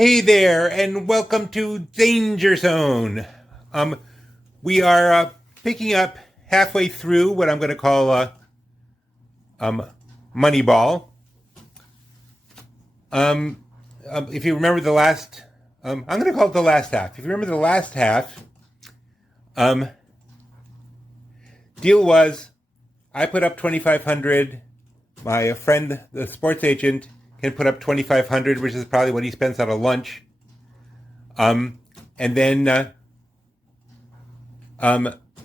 Hey there, and welcome to Danger Zone. We are picking up halfway through what I'm going to call Moneyball. If you remember the last, I'm going to call it the last half. If you remember the last half, deal was I put up 2,500. My friend, the sports agent, can put up 2,500, which is probably what he spends on a lunch. And then that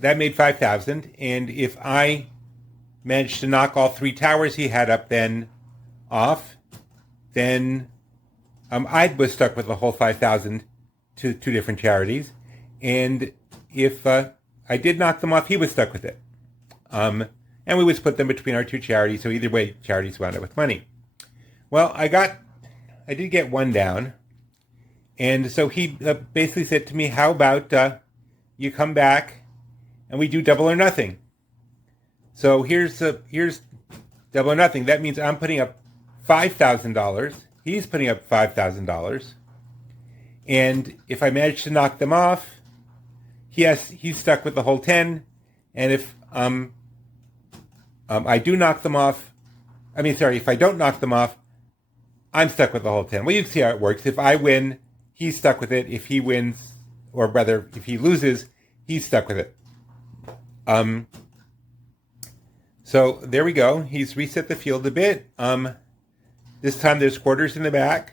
made 5,000. And if I managed to knock all three towers he had up then off, then I was stuck with the whole 5,000 to two different charities. And if I did knock them off, he was stuck with it. And we would split them between our two charities. So either way, charities wound up with money. Well, I did get one down. And so he basically said to me, how about you come back and we do double or nothing? So here's double or nothing. That means I'm putting up $5,000. He's putting up $5,000. And if I manage to knock them off, he's stuck with the whole 10. And if I do knock them off, if I don't knock them off, I'm stuck with the whole 10. Well, you can see how it works. If I win, he's stuck with it. If he wins, or rather, if he loses, he's stuck with it. So there we go. He's reset the field a bit. This time there's quarters in the back.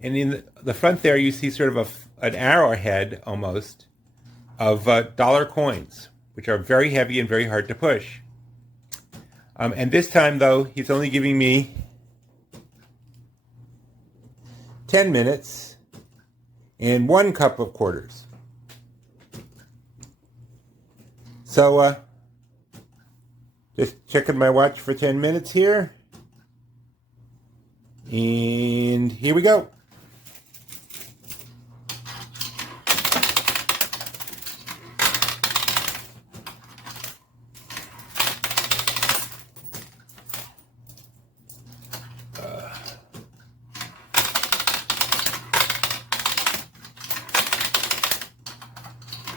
And in the front there, you see sort of an arrowhead, almost, of dollar coins, which are very heavy and very hard to push. And this time, though, he's only giving me 10 minutes and 1 cup of quarters. So, just checking my watch for 10 minutes here. And here we go.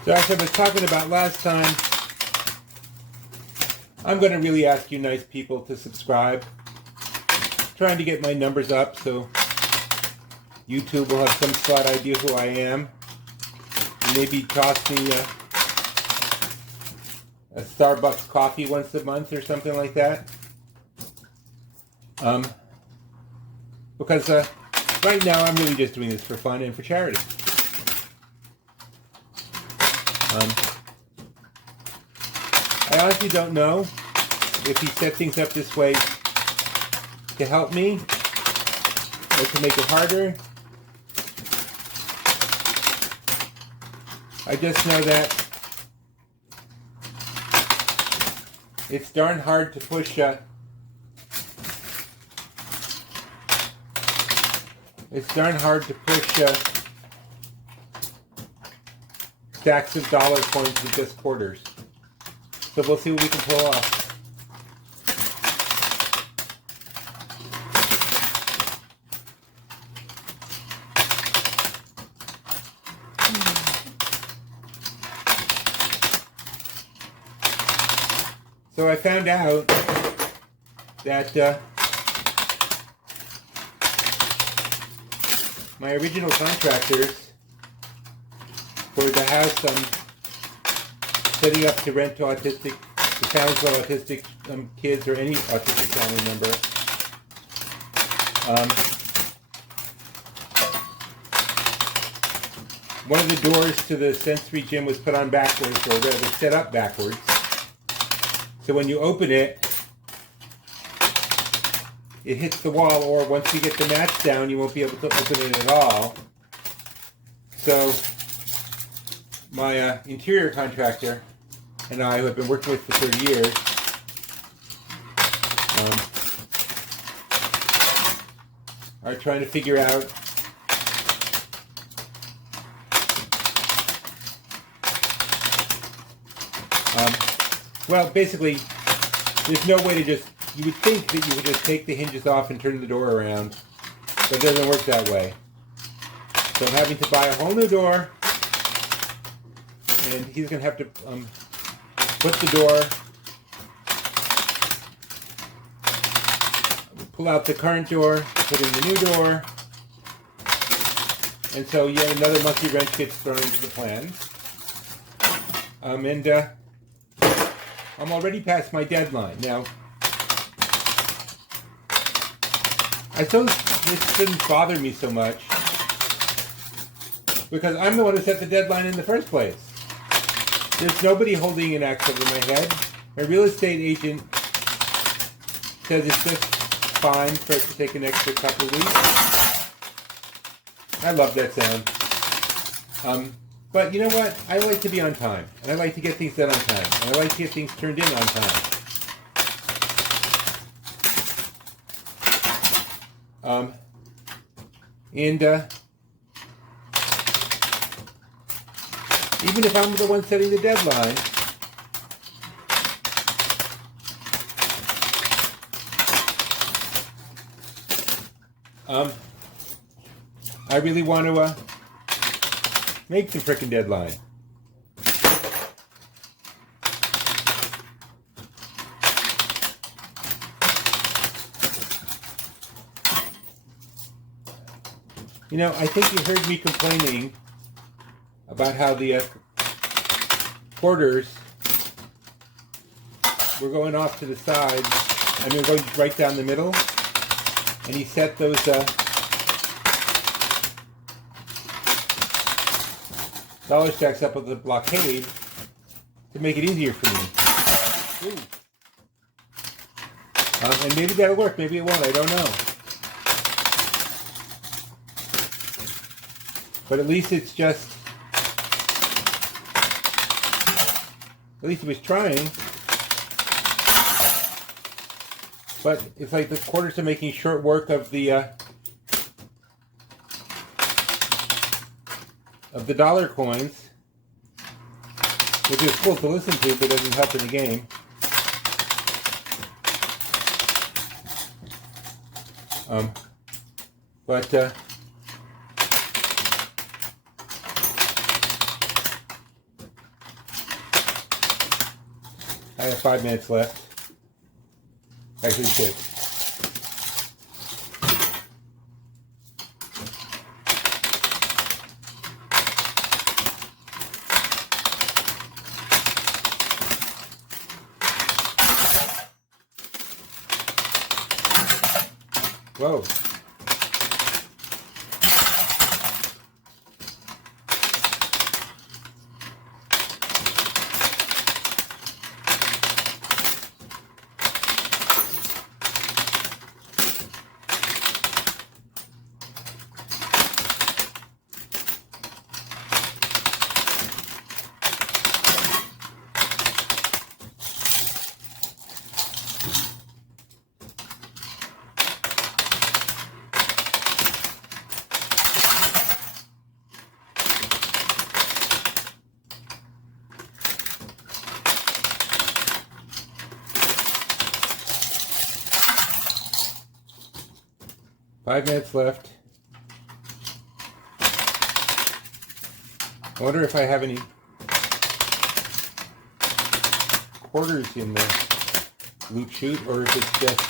So as I was talking about last time, I'm going to really ask you nice people to subscribe. Trying to get my numbers up so YouTube will have some slight idea who I am. Maybe toss me a Starbucks coffee once a month or something like that. Because right now I'm really just doing this for fun and for charity. I honestly don't know if he set things up this way to help me or to make it harder. I just know that it's darn hard to push stacks of dollar coins with just quarters. So we'll see what we can pull off. So I found out that my original contractors for the house I'm setting up to rent to families with autistic kids or any autistic family member. One of the doors to the sensory gym was put on backwards, or rather set up backwards. So when you open it, it hits the wall, or once you get the match down, you won't be able to open it at all. So my interior contractor and I, who have been working with for 30 years, are trying to figure out well, basically, there's no way to just, you would think that you would just take the hinges off and turn the door around, but it doesn't work that way. So I'm having to buy a whole new door, and he's going to have to put the door, pull out the current door, put in the new door, and so yet another monkey wrench gets thrown into the plan. And I'm already past my deadline. Now, I suppose this shouldn't bother me so much because I'm the one who set the deadline in the first place. There's nobody holding an axe over my head. My real estate agent says it's just fine for it to take an extra couple of weeks. I love that sound. But you know what? I like to be on time, and I like to get things done on time, and I like to get things turned in on time. Even if I'm the one setting the deadline, I really want to make the frickin' deadline. You know, I think you heard me complaining about how the quarters were going off to the side. I mean, going right down the middle. And he set those dollar stacks up with the blockade to make it easier for me. And maybe that'll work, maybe it won't, I don't know. But at least it's just, at least it was trying. But it's like the quarters are making short work of the dollar coins, which is cool to listen to, but doesn't help in the game. I have 5 minutes left. Actually, 6. Whoa. Five minutes left. I wonder if I have any quarters in the loot chute, or if it's just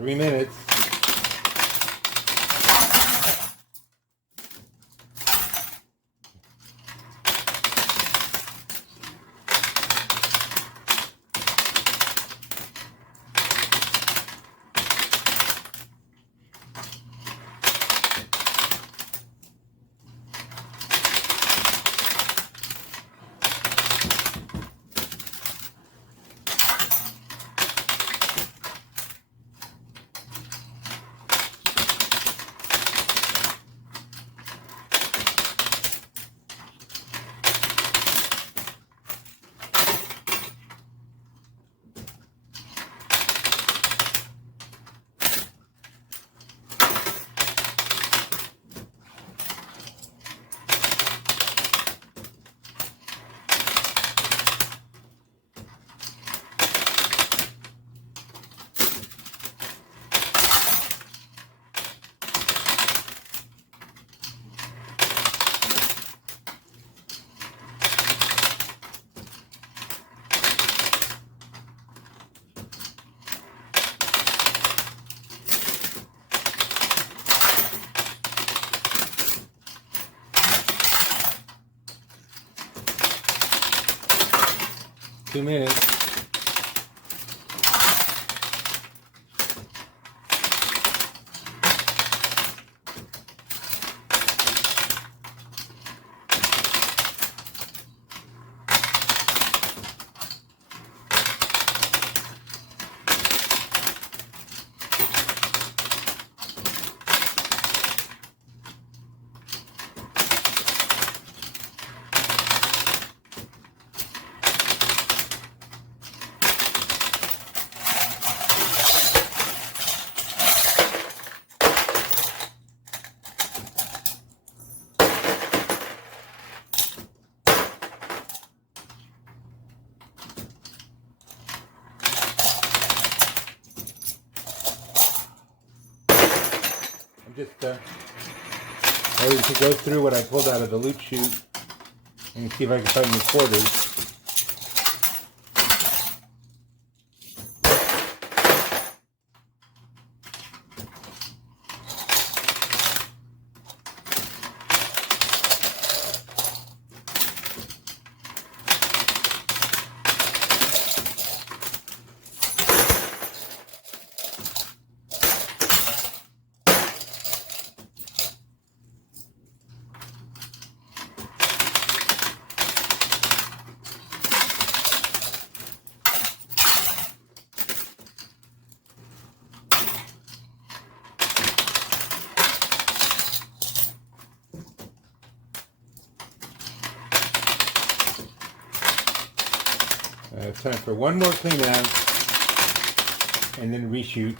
3 minutes. Two minutes. Just ready to go through what I pulled out of the loot chute and see if I can find any quarters. Time for one more clean out and then reshoot.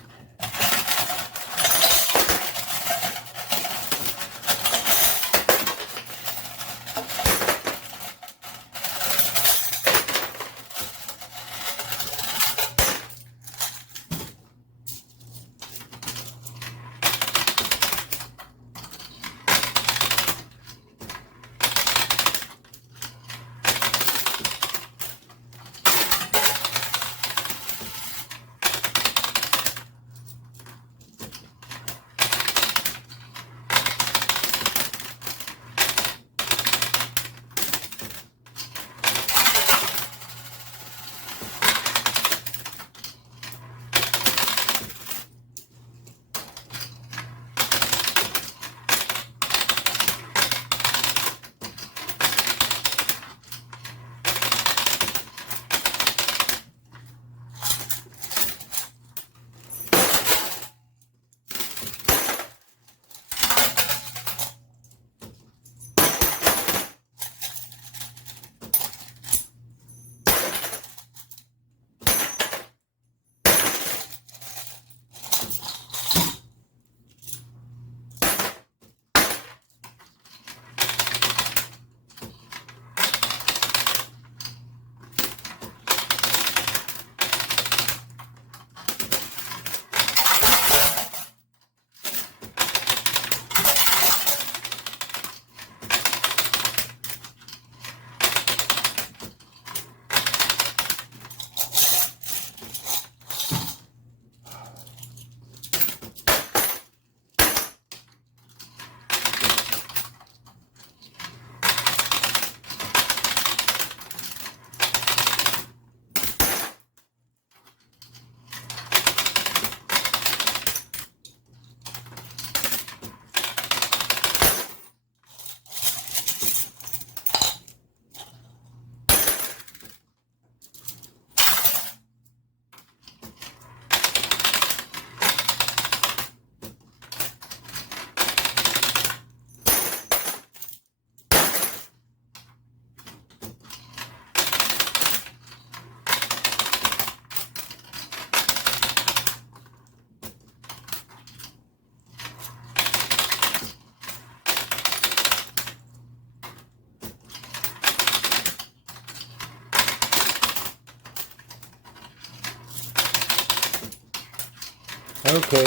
Okay.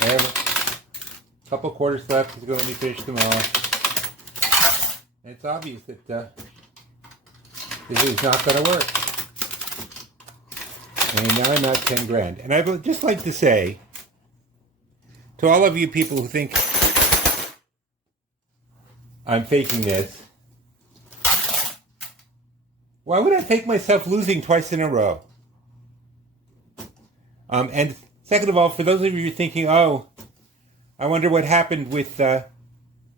I have a couple quarters left. He's going to let me finish them all. And it's obvious that this is not going to work. And now I'm at 10 grand. And I would just like to say to all of you people who think I'm faking this, why would I fake myself losing twice in a row? And second of all, for those of you thinking, oh, I wonder what happened with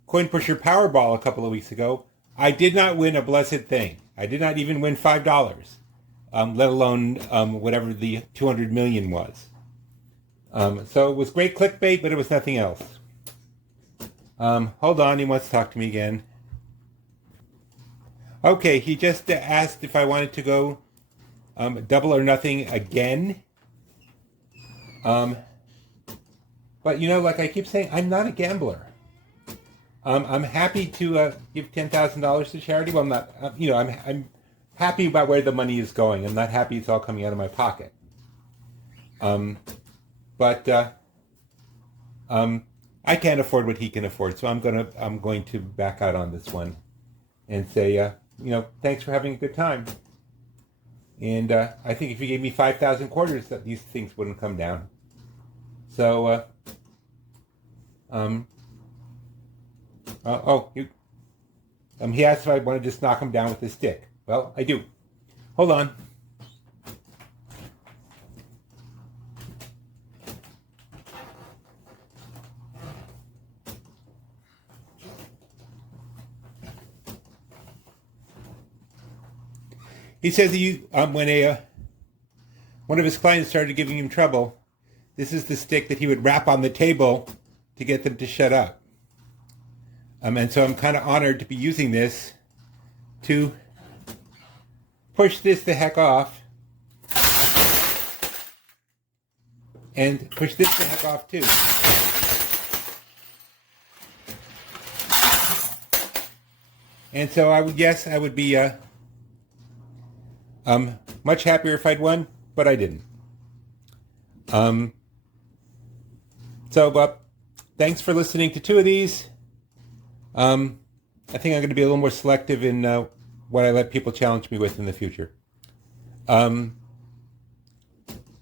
Coin Pusher Powerball a couple of weeks ago, I did not win a blessed thing. I did not even win $5, let alone whatever the 200 million was. So it was great clickbait, but it was nothing else. Hold on, he wants to talk to me again. Okay, he just asked if I wanted to go double or nothing again. But you know, like I keep saying, I'm not a gambler. I'm happy to give $10,000 to charity. Well, I'm not. I'm happy about where the money is going. I'm not happy it's all coming out of my pocket. But I can't afford what he can afford, so I'm going to back out on this one, and say, thanks for having a good time. And I think if you gave me 5,000 quarters, that these things wouldn't come down. So, he asked if I want to just knock him down with a stick. Well, I do. Hold on. He says when one of his clients started giving him trouble, this is the stick that he would rap on the table to get them to shut up. And so I'm kind of honored to be using this to push this the heck off, and push this the heck off too. And so I would be much happier if I'd won, but I didn't. So thanks for listening to two of these. I think I'm going to be a little more selective in what I let people challenge me with in the future. And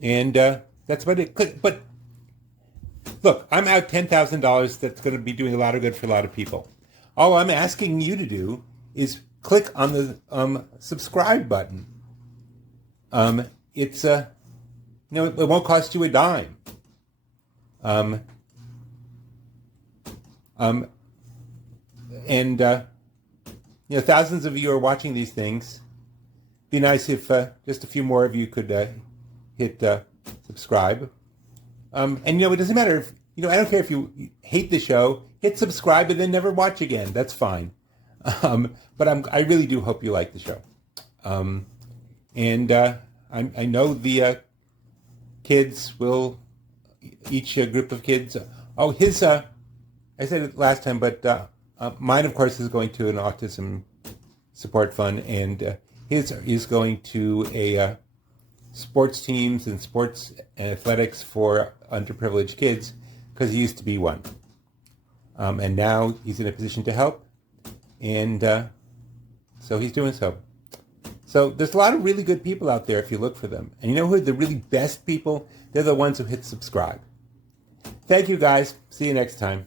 that's about it. But look, I'm out $10,000 that's going to be doing a lot of good for a lot of people. All I'm asking you to do is click on the subscribe button. It's it won't cost you a dime. And thousands of you are watching these things. Be nice if just a few more of you could hit subscribe. And it doesn't matter if I don't care if you hate the show. Hit subscribe and then never watch again. That's fine. But I really do hope you like the show. And I know the kids will, each group of kids. Oh, his. I said it last time, but mine, of course, is going to an autism support fund, and his is going to a sports teams and sports and athletics for underprivileged kids, because he used to be one. And now he's in a position to help, and so he's doing so. So there's a lot of really good people out there if you look for them. And you know who are the really best people? They're the ones who hit subscribe. Thank you, guys. See you next time.